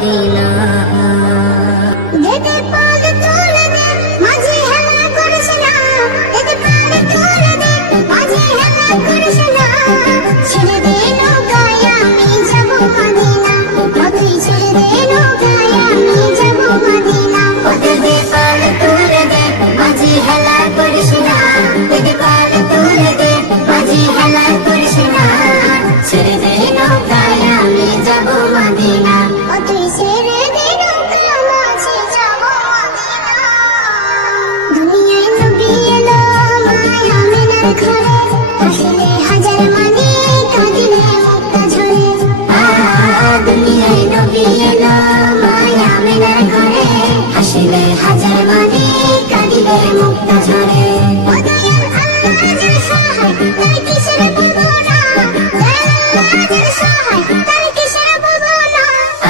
Medina. যেতে পারে তোলে দে মাঝি হেলা করিস না, যেতে পারে তোলে দে মাঝি হেলা করিস না। ছেড়ে দে নৌকায় আমি যাব মদিনা, তুই ছেড়ে দে নৌকায় আমি যাব মদিনা। যেতে পারে তোলে দে মাঝি হেলা করিস না, যেতে পারে তোলে দে মাঝি হেলা করিস না। ছেড়ে দে নৌকায় আমি যাব মদিনা, তুই ছেড়ে দে নৌকা মাঝি যাব মদিনা। দুনিয়ায় নবী এলো মায়া মিনার ঘরে, হাসলে হাজার মানে কাঁদিলে মুক্তা ঝরে। দুনিয়ায় নবী এলো মায়া মিনার ঘরে, হাসলে হাজার মানে কাঁদিলে মুক্তা ঝরে।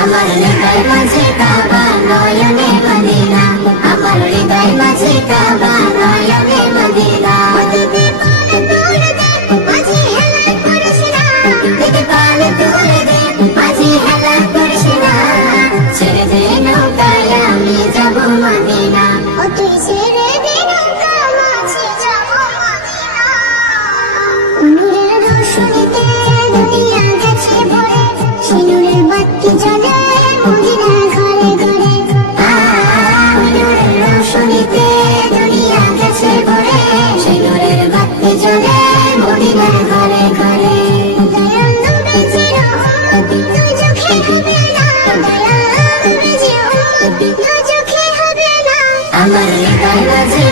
আমার হৃদয় মাঝে কাবা নয়নে মদিনা, আমার হৃদয় মাঝে কাবা নয়নে মদিনা। যেতে পারে তোলে দে মাঝি হেলা করিস না, যেতে পারে তোলে দে মাঝি হেলা করিস না। ছেড়ে দে নৌকায় আমি যাব মদিনা, তুই ছেড়ে দে নৌকা মাঝি যাব মদিনা। নূরের রোশনীতে দুনিয়া গেছে ভরে, সেই নূরের বাতি জ্বলে মদিনার ঘরে ঘরে। নূরের রোশনীতে দুনিয়া গেছে ভরে, সেই নূরের বাতি জ্বলে মদিনার ঘরে ঘরে। দয়াল নবীজির উম্মত দুজখে হবে না, দয়াল নবীজির উম্মত দুজখে হবে না। আমার হৃদয় মাঝে